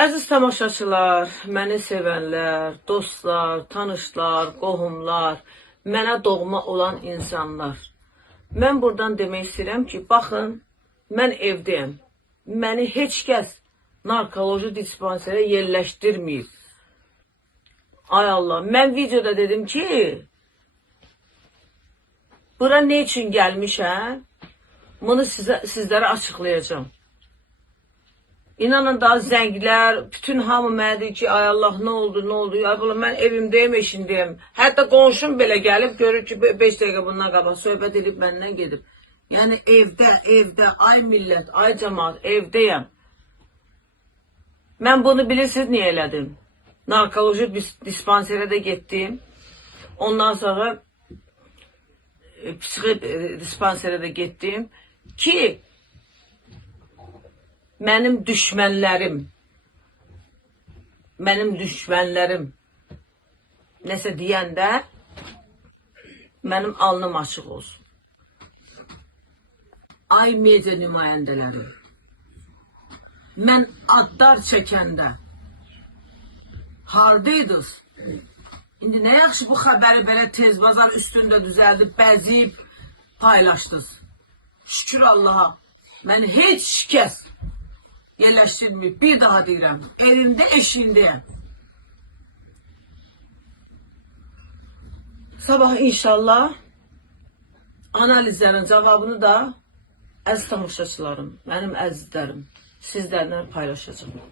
Əziz tamaşaçılar, məni sevənlər, dostlar, tanışlar, qohumlar, mənə doğma olan insanlar. Mən buradan demək istəyirəm ki, baxın, mən evdəyəm. Məni heç kəs narkoloji dispanserə yerləşdirməyib. Ay Allah, mən videoda dedim ki, bura ne üçün gəlmişəm? Bunu sizlərə açıqlayacağım. İnanın daha zənglər, bütün hamı mənə deyir ki, ay Allah, nə oldu, nə oldu? Ay Allah, mən evimdəyim, eşindəyim. Hətta qonşum belə gəlib, görür ki, 5 dəqiqə bundan qabaq söhbət edib məndən gedib. Yəni evdə, ay millət, ay cəmaat, evdəyəm. Mən bunu bilirsiniz niyə elədim? Narkoloji dispanserə də getdim. Ondan sonra psixi dispanserə də getdim ki, mənim düşmənlərim nəsə deyəndə mənim alnım açıq olsun. Ay media nümayəndələri, mən adlar çəkəndə hardaydınız? İndi nə yaxşı bu xəbəri belə tez bazar üstündə düzəldib, bəziyib paylaşdınız. Şükür Allaha, mən heç kəs yerləşdirməyib, bir daha deyirəm, evimdə, eşindəyəm. Sabah inşallah analizlərin cavabını da əziz tamaşaçılarım, mənim əzizlərim, sizlərlə paylaşacağım.